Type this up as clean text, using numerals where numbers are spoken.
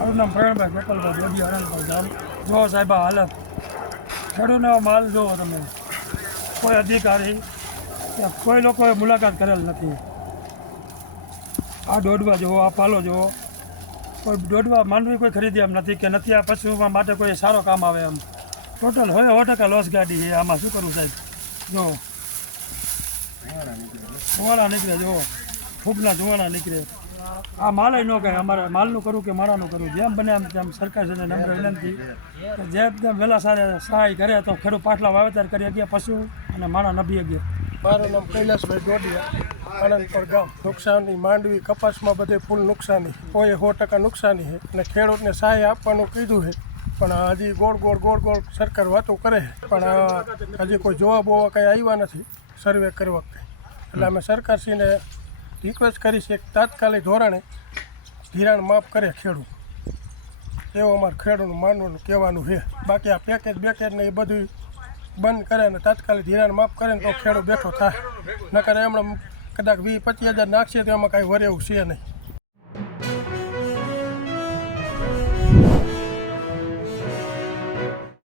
મારું નામ પ્રવીણભાઈ ગોપાલભાઈ જોડી આનંદભાઈ ગામ. જો સાહેબ આ હાલત ખેડૂતનો માલ જુઓ તમે, કોઈ અધિકારી કે કોઈ લોકોએ મુલાકાત કરેલ નથી. આ દોડવા જુઓ, આ પાલો જુઓ, કોઈ દોડવા માંડવી કોઈ ખરીદી એમ નથી કે નથી આ પશુમાં માટે કોઈ સારો કામ આવે એમ. ટોટલ હોય 100% લોસ ગાડી છે. આમાં શું કરવું સાહેબ? જો ધુવાણા નીકળે, જો ફૂગના ધુવાણા નીકળે. આ માલ ન કહે અમારે માલનું કરવું કે મારાનું કરવું, જેમ બને એમ સરકાર છે નમ્ર વિનંતી કે જેમ વહેલા સારે સહાય કરે તો ખેડૂત પાટલા વાવેતર કરી ગયા, પશુ અને માણા નભી ગયા. મારું નામ કૈલાસભાઈ જોડિયા, આનંદપર ગામ. નુકસાની માંડવી કપાસમાં બધે ફૂલ નુકસાની, કોઈ 100% નુકસાની છે અને ખેડૂતને સહાય આપવાનું કીધું છે, પણ હજી ગોળ ગોળ સરકાર વાતો કરે છે, પણ હજી કોઈ જવાબ બોવા કંઈ આવ્યા નથી સર્વે કરવા વખતે. એટલે અમે સરકારશ્રીને રિક્વેસ્ટ કરી છે કે તાત્કાલિક ધોરણે ધિરાણ માફ કરે ખેડૂત, એવું અમારે ખેડૂતનું માનવાનું કહેવાનું છે. બાકી આ પેકેજ ને એ બધું બંધ કરે ને તાત્કાલિક ધિરાણ માફ કરે ને તો ખેડૂત બેઠો થાય, નકર એમણે કદાચ 20-25 હજાર નાખશે તો એમાં કાંઈ વરે એવું છે નહીં.